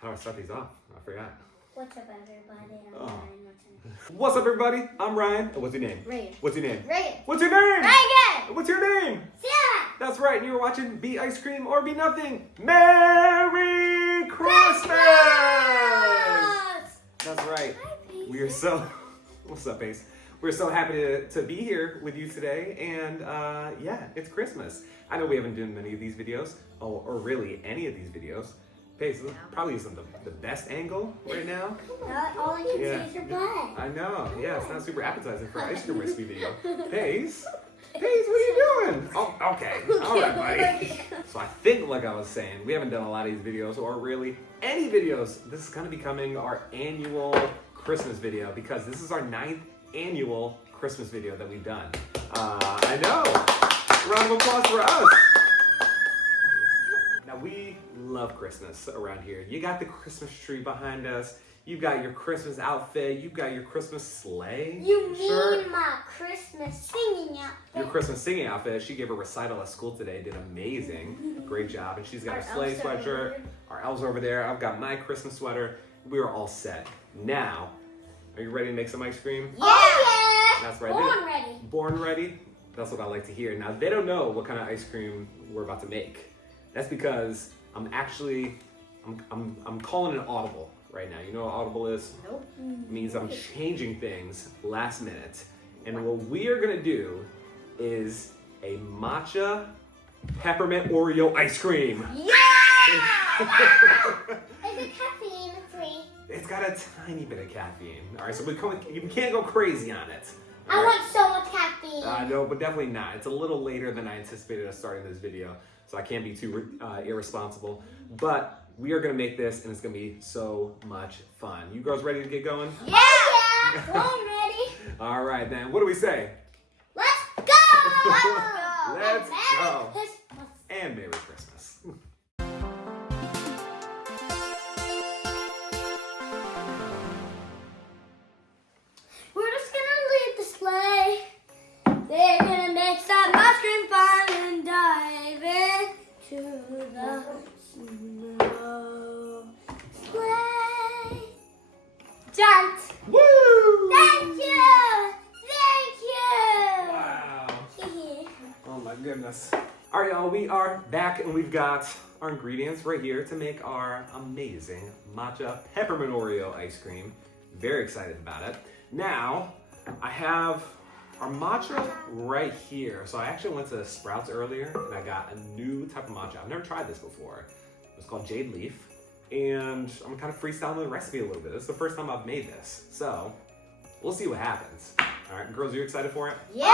How do I start these off? I forgot. What's up, everybody? I'm Ryan. What's up, everybody? I'm Ryan. Oh, what's your name? Ryan. What's your name? Ryan. What's your name? Ryan. What's your name? Sarah. That's right. And you're watching Be Ice Cream or Be Nothing. Merry Christmas! That's right. Hi, Pace. We are so. What's up, Pace? We're so happy to be here with you today, and yeah, it's Christmas. I know we haven't done many of these videos, or really any of these videos. Pace, this probably isn't the best angle right now. All I can see is your butt. I know, yeah, it's not super appetizing for an ice cream recipe video. Pace, what are you doing? Oh, okay, all right, buddy. So I think, like I was saying, we haven't done a lot of these videos, or really any videos. This is kind of becoming our annual Christmas video, because this is our 9th annual Christmas video that we've done. I know. Round of applause for us. Now we love Christmas around here. You got the Christmas tree behind us. You've got your Christmas outfit. You've got your Christmas sleigh. You shirt. mean my Christmas singing outfit? Your Christmas singing outfit. She gave a recital at school today. Did amazing. Great job. And she's got a sleigh sweatshirt. Our elves over there. I've got my Christmas sweater. We are all set. Now, are you ready to make some ice cream? Yeah. Oh, yeah. That's right. Born ready. Born ready? That's what I like to hear. Now, they don't know what kind of ice cream we're about to make. That's because I'm calling an audible right now. You know what audible is? Nope. It means I'm changing things last minute. And what we are gonna do is a matcha peppermint Oreo ice cream. Yeah! Is it caffeine free? It's got a tiny bit of caffeine. All right, so you can't go crazy on it. I want so much caffeine. No, but definitely not. It's a little later than I anticipated us starting this video, so I can't be too irresponsible. But we are gonna make this, and it's gonna be so much fun. You girls ready to get going? Yeah! Yeah! Born ready. All right, then. What do we say? Let's go! Let's go. Merry Christmas. And Merry Christmas. We're just gonna leave the sleigh. They're gonna make some ice cream fun and dive into the snow. Sleigh. Dance. Woo! Thank you! Thank you! Wow. Oh my goodness. All right, y'all, we are back, and we've got our ingredients right here to make our amazing matcha peppermint Oreo ice cream. Very excited about it. Now, I have our matcha right here. So I actually went to Sprouts earlier, and I got a new type of matcha. I've never tried this before. It's called Jade Leaf, and I'm kind of freestyling the recipe a little bit. This is the first time I've made this, so we'll see what happens. All right, girls, are you excited for it? Yeah!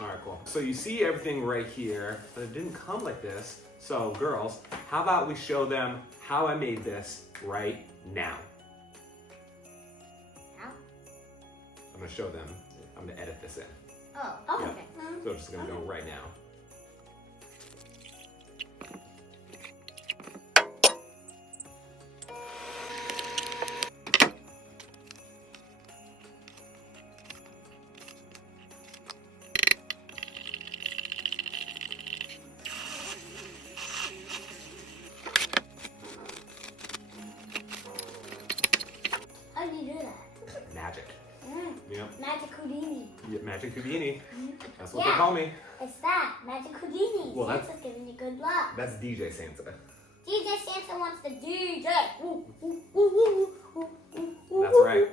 All right, cool. So you see everything right here, but it didn't come like this. So girls, how about we show them how I made this right now? How? I'm gonna show them. I'm gonna edit this in. Oh, Yeah. okay. So I'm just gonna go right now. How do you do that? Magic. Yep. Magic Houdini. Yeah, Magic Houdini. That's what Yeah. they call me. It's that. Magic Houdini. Well, Santa's giving you good luck. That's DJ Santa. DJ Santa wants the DJ. Ooh, ooh, ooh, ooh, ooh, ooh, That's right.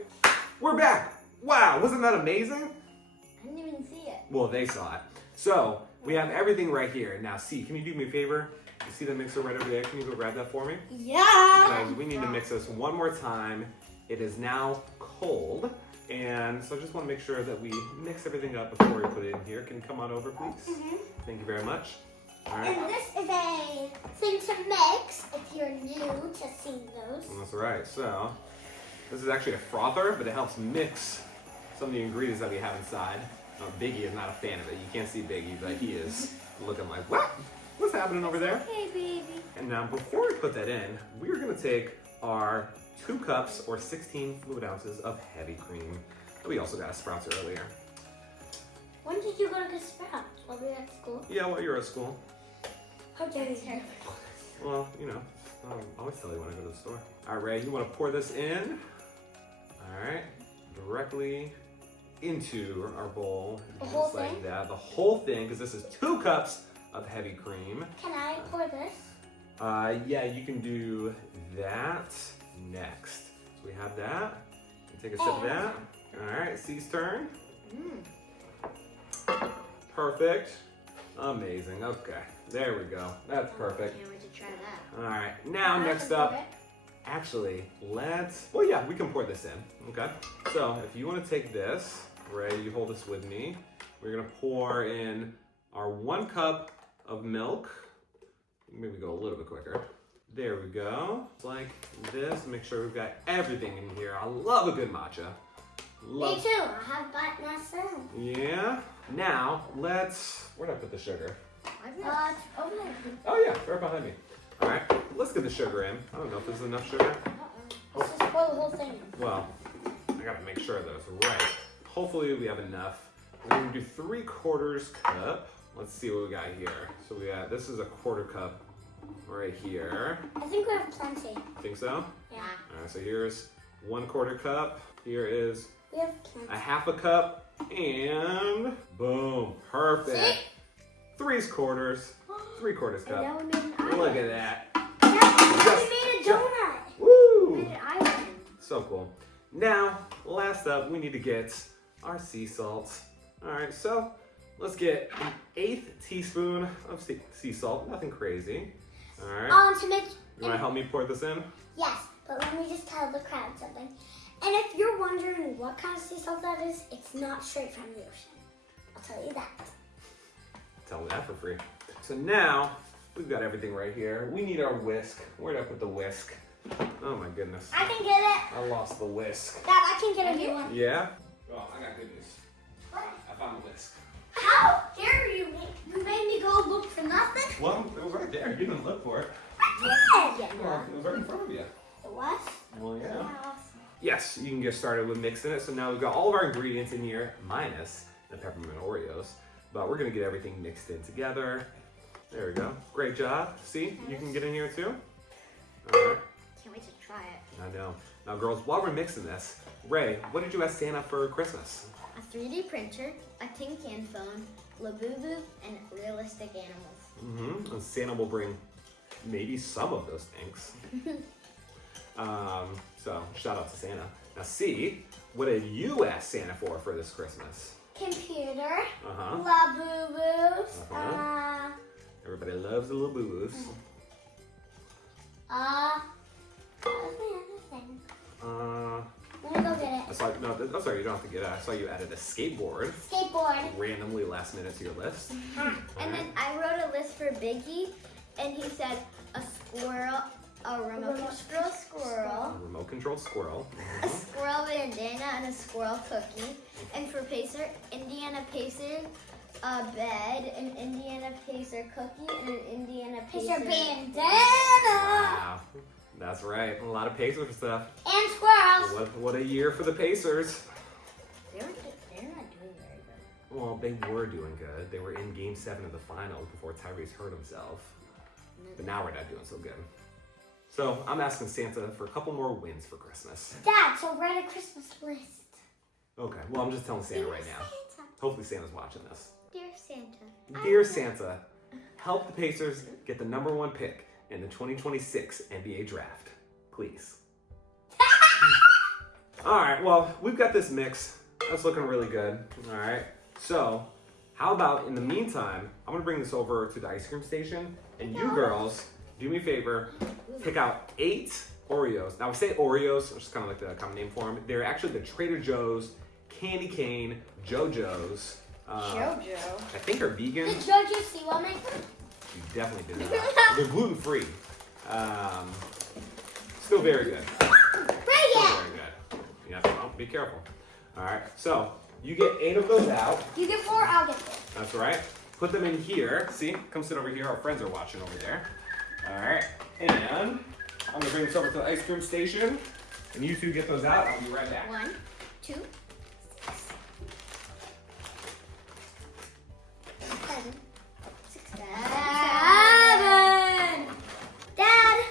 We're back. Wow, wasn't that amazing? I didn't even see it. Well, they saw it. So we have everything right here. Now, see, can you do me a favor? You see the mixer right over there? Can you go grab that for me? Yeah. Because we need to mix this one more time. It is now cold. And so I just want to make sure that we mix everything up before we put it in here. Can you come on over, please? Thank you very much. All right. And this is a thing to mix if you're new to seeing those. That's right. So this is actually a frother, but it helps mix some of the ingredients that we have inside. Biggie is not a fan of it. You can't see Biggie, but he is looking like, what? What's happening over there? Hey, baby. And now before we put that in, we're going to take our 2 cups or 16 fluid ounces of heavy cream that we also got at Sprouts earlier. When did you go to Sprouts? While we were at school? Yeah, while you're at school. How dare you? Well, you know, I always tell you when I go to the store. All right, Ray, you want to pour this in? All right, directly into our bowl. The whole just like thing? that. The whole thing, because this is 2 cups of heavy cream. Can I pour this? Yeah, you can do that next. So we have that. Take a sip of that. All right, C's turn. Perfect. Amazing. Okay, there we go. That's perfect. Can't wait to try that. All right, now next up, actually, well, yeah, we can pour this in, okay? So if you want to take this, Ray, you hold this with me. We're gonna pour in our 1 cup of milk. Maybe go a little bit quicker. There we go. Like this, make sure we've got everything in here. I love a good matcha. Me too, I have bought myself. Yeah. Now, where'd I put the sugar? Over there. Oh yeah, right behind me. All right, let's get the sugar in. I don't know if there's enough sugar. Let's just pour the whole thing in. Well, I gotta make sure that it's right. Hopefully we have enough. We're gonna do 3/4 cup. Let's see what we got here. So this is a 1/4 cup right here. I think we have plenty. Think so? Yeah. All right, so here's 1/4 cup. Here is We have plenty. a 1/2 cup, and boom, perfect. See? 3/4, 3/4 cup. And now we made an island. Look at that. Yeah, we made a donut. Woo! We made an island. So cool. Now, last up, we need to get our sea salt. All right, so let's get an 1/8 teaspoon of sea salt. Nothing crazy. All right. To make. You want to help me pour this in? Yes, but let me just tell the crowd something. And if you're wondering what kind of sea salt that is, it's not straight from the ocean. I'll tell you that. Tell me that for free. So now, we've got everything right here. We need our whisk. Where'd I put the whisk? Oh my goodness. I can get it. I lost the whisk. Dad, I can get a new one. Yeah? Oh, I got good news. What? I found the whisk. How dare you? You made me go look for nothing? Well, it was right there. You didn't look for it. I did. Well, it was right in front of you. It was? Well, yeah. Yeah. Yes, you can get started with mixing it. So now we've got all of our ingredients in here, minus the peppermint Oreos. But we're gonna get everything mixed in together. There we go. Great job. See, you can get in here too. All right. Can't wait to try it. I know. Now, girls, while we're mixing this, Ray, what did you ask Santa for Christmas? A 3D printer, a tin can phone, Labubu, and realistic animals. And Santa will bring maybe some of those things. So shout out to Santa. Now, see, what did you ask Santa for this Christmas? Computer. Uh-huh. Labubu's. Uh-huh. Everybody loves the little boo-boos. What was my other thing? Let me go get it. I'm sorry, you don't have to get it. I saw you added a skateboard Skateboard. randomly last minute to your list. And then I wrote a list for Biggie, and he said a squirrel, a remote control squirrel, A remote controlled squirrel. a squirrel bandana, and a squirrel cookie. And for Pacer, Indiana Pacer, a bed, an Indiana Pacer cookie, and an Indiana It's Pacer your bandana. Wow. That's right. A lot of Pacers stuff. And squirrels. What a year for the Pacers. They're not doing very good. Well, they were doing good. They were in Game 7 of the finals before Tyrese hurt himself. But now we're not doing so good. So I'm asking Santa for a couple more wins for Christmas. Dad, so write a Christmas list. Okay, well, I'm just telling Santa Dear right now. Santa. Hopefully Santa's watching this. Dear Santa. Dear Santa, help the Pacers get the #1 pick in the 2026 NBA draft, please. All right, well, we've got this mix. That's looking really good. All right, so how about in the meantime, I'm gonna bring this over to the ice cream station, and you girls, do me a favor, pick out 8 Oreos. Now, we say Oreos, which is kind of like the common name for them. They're actually the Trader Joe's, Candy Cane, JoJo's. Jojo. I think are vegan. Did Jojo see what make You definitely did not. They're gluten-free. Still very good. Bring Still it! very good. You have to be careful. All right, so you get 8 of those out. You get 4, I'll get 4. That's right. Put them in here. See, come sit over here. Our friends are watching over there. All right, and I'm gonna bring this over to the ice cream station, and you two get those out. I'll be right back. 1, 2, 7, 6, 7. Dad,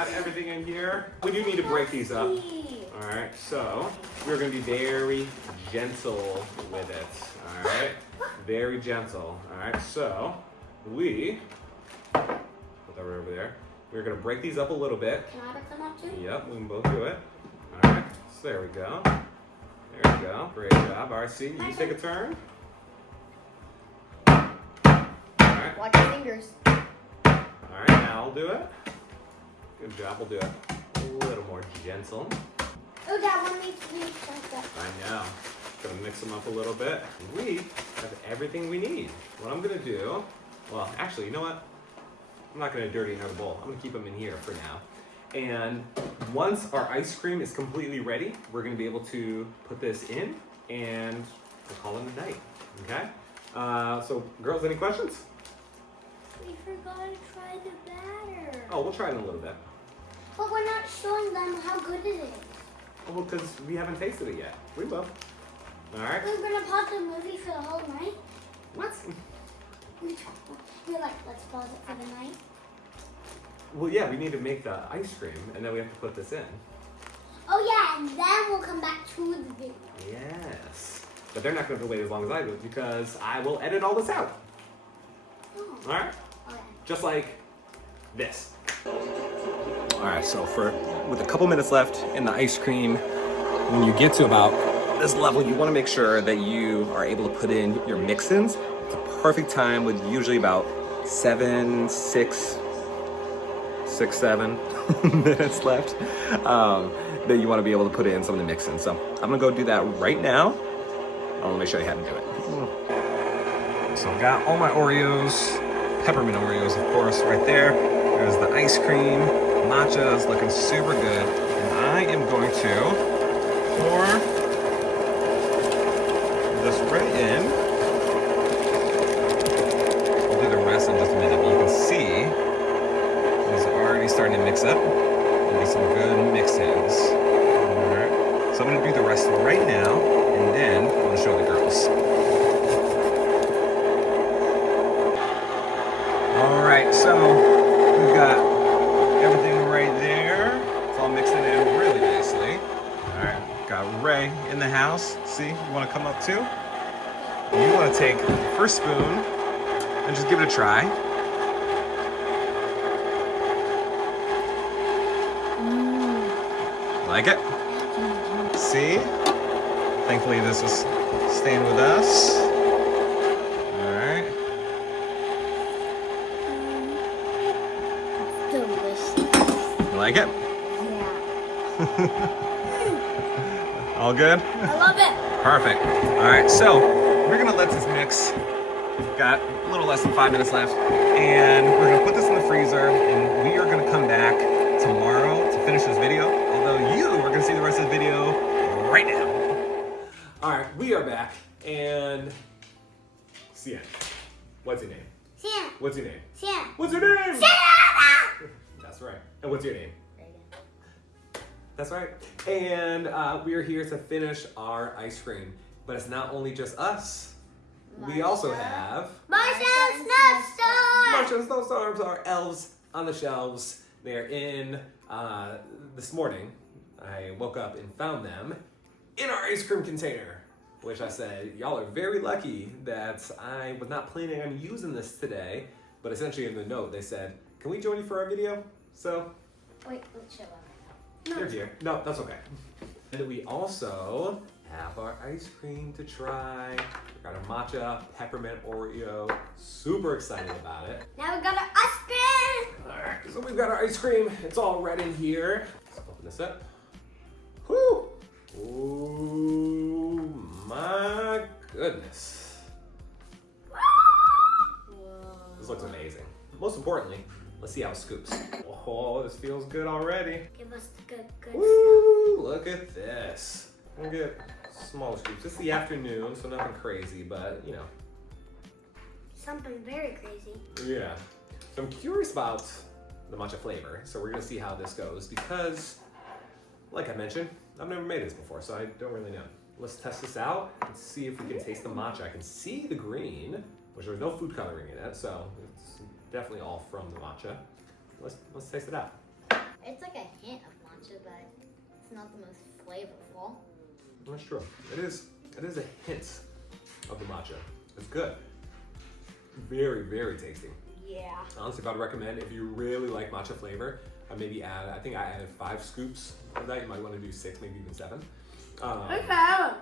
got everything in here. We do need to break these up. All right, so we're gonna be very gentle with it. All right, very gentle. All right, so we put that right over there. We're gonna break these up a little bit. Can I pick them up too? Yep, we can both do it. All right, so there we go. There we go. Great job. All right, see, you take a turn. All right. Watch your fingers. All right, now I'll do it. Good job. We'll do it a little more gentle. Oh, that one needs to be like that. I know. Gonna mix them up a little bit. We have everything we need. What I'm gonna do, well, actually, you know what? I'm not gonna dirty another bowl. I'm gonna keep them in here for now. And once our ice cream is completely ready, we're gonna be able to put this in and we'll call it a night, okay? So girls, any questions? We forgot to try the batter. Oh, we'll try it in a little bit. But we're not showing them how good it is. Oh, well, because we haven't tasted it yet. We will. All right. We're gonna pause the movie for the whole night. What? We're like, let's pause it for the night. Well, yeah, we need to make the ice cream, and then we have to put this in. Oh yeah, and then we'll come back to the video. Yes. But they're not going to wait as long as I do because I will edit all this out. Oh. All right? Okay. Just like this. All right, so with a couple minutes left in the ice cream, when you get to about this level, you want to make sure that you are able to put in your mix-ins. It's a perfect time with usually about 7 minutes left that you want to be able to put in some of the mix-ins. So I'm going to go do that right now. Let me show you how to do it. So I've got all my Oreos, peppermint Oreos, of course, right there. There's the ice cream. Matcha is looking super good. And I am going to pour this right in. I'll do the rest in just a minute. You can see it's already starting to mix up. There'll be some good mix-ins. All right. So I'm going to do the rest right now, and then I'm going to show the girls. All right, so we've got everything right there. It's all mixing in really nicely. All right, got Ray in the house. See, you want to come up too? You want to take the first spoon and just give it a try. Like it? See? Thankfully this is staying with us. Alright. Delicious. You like it? Yeah. All good? I love it. Perfect. Alright, so we're gonna let this mix. Got a little less than 5 minutes left. And we're gonna put this in the freezer and we are gonna come back tomorrow to finish this video. Although you are gonna see the rest of the video right now. All right, we are back, and Sienna, what's your name? Sienna. What's your name? Sienna. What's your name? Sienna. That's right. And what's your name? That's right. And we are here to finish our ice cream, but it's not only just us. We also have Matcha Snowstorm. Matcha and Snowstorms, our elves on the shelves. They're in this morning. I woke up and found them in our ice cream container, which I said, y'all are very lucky that I was not planning on using this today, but essentially in the note they said, can we join you for our video? So, Wait, let's show them. they're here. No, that's okay. And we also have our ice cream to try. We got a matcha peppermint Oreo. Super excited about it. Now we got our ice cream. All right, so we've got our ice cream. It's all red in here. Let's open this up. Whoo! Oh my goodness. Whoa. This looks amazing. Most importantly, let's see how it scoops. Oh, this feels good already. Give us the good Woo! Look at this. I'm gonna get smaller scoops. It's the afternoon, so nothing crazy, but you know. Something very crazy. Yeah. So I'm curious about the matcha flavor. So we're gonna see how this goes because, like I mentioned, I've never made this before, so I don't really know. Let's test this out and see if we can taste the matcha. I can see the green, which there's no food coloring in it, so it's definitely all from the matcha. Let's taste it out. It not the most flavorful. That's true. It is a hint of the matcha. It's good. Very, very tasty. Yeah. Honestly, if I'd recommend, if you really like matcha flavor, maybe add, I think I added 5 scoops of that. You might want to do 6, maybe even 7. Okay. I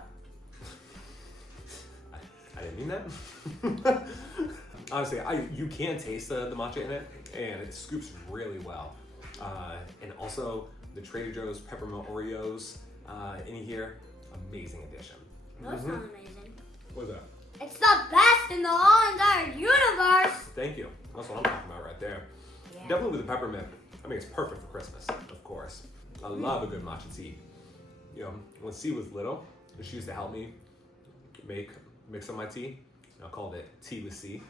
didn't mean that. Honestly, you can taste the matcha in it, and it scoops really well. And also, the Trader Joe's Peppermint Oreos in here, amazing addition. Those sound amazing. What's that? It's the best in the whole entire universe. Thank you. That's what I'm talking about right there. Yeah. Definitely with the peppermint. I mean, it's perfect for Christmas, of course. I love a good matcha tea. You know, when C was little, she used to help me mix up my tea. I called it Tea with C.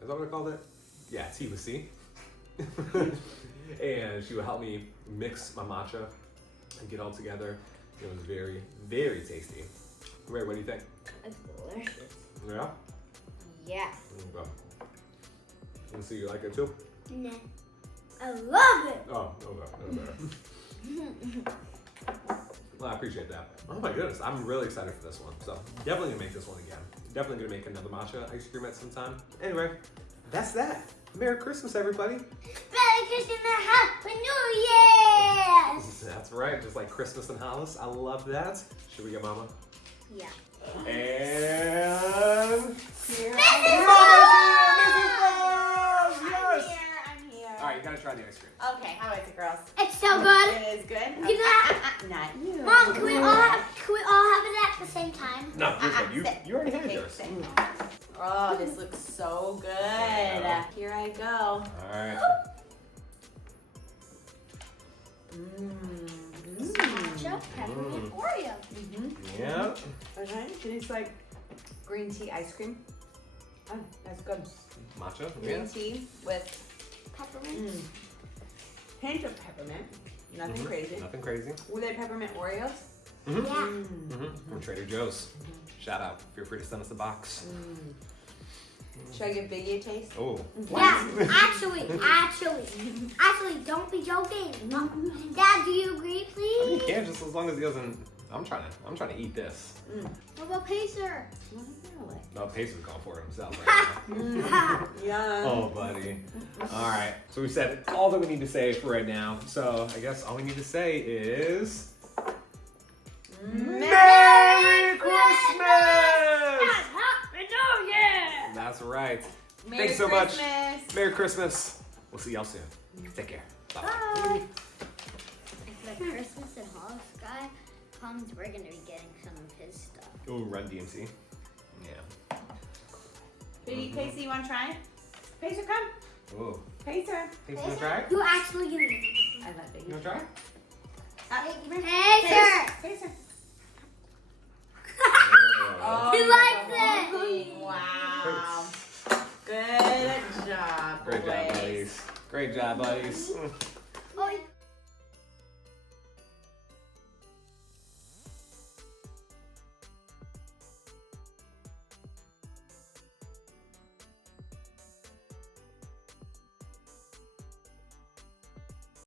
Is that what I called it? Yeah, Tea with C. And she would help me mix my matcha and get it all together. It was very, very tasty. Ray, what do you think? It's delicious. Yeah? Yeah. Okay. And so you like it too? Nah. I love it. Oh, okay. Well, I appreciate that. Oh my goodness, I'm really excited for this one. So definitely gonna make this one again. Definitely gonna make another matcha ice cream at some time. Anyway, that's that. Merry Christmas, everybody. Merry Christmas and Happy New Year. That's right, just like Christmas and Hollis. I love that. Should we get Mama? Yeah. And Mrs. Yes. I'm here. All right, you gotta try the ice cream. Okay, how is it, girls? It's so good. It is good. Give that. Not you. Mom, can we all have it at the same time? No, you already had Okay, yours. sit. Oh, this looks so good. Yeah. Here I go. All right. Matcha Peppermint Oreo. Yeah. Okay, it tastes like green tea ice cream. Oh, that's good. Matcha. Green Yeah. tea with Peppermint. hint of peppermint. Nothing crazy. Nothing crazy. Were they peppermint Oreos? Yeah. From Trader Joe's. Shout out. Feel free to send us a box. Should I give Biggie a taste? Oh. Yeah, actually, don't be joking. No. Dad, do you agree, I mean, you please? can just as long as he doesn't. I'm trying to eat this. What about Pacer? No, Pacer's going for it himself right now. Yeah. Oh, buddy. All right. So we said all that we need to say for right now. So I guess all we need to say is Merry Christmas! Happy New Year! That's right. Merry Thanks so much. Christmas. Merry Christmas. We'll see y'all soon. Take care. Bye. Bye. If the Christmas and Hollis guy comes, we're gonna be getting some of his stuff. Ooh, Run DMC. Yeah. Pacey, you want to try it? Pacer, come. Ooh. Pacer. Think you wanna try it? You actually give me. I love You Biggie. wanna try it? Pacer! Pacer. Oh. He likes it. Wow. Good job, Great job, boys. buddies. Great job, buddies.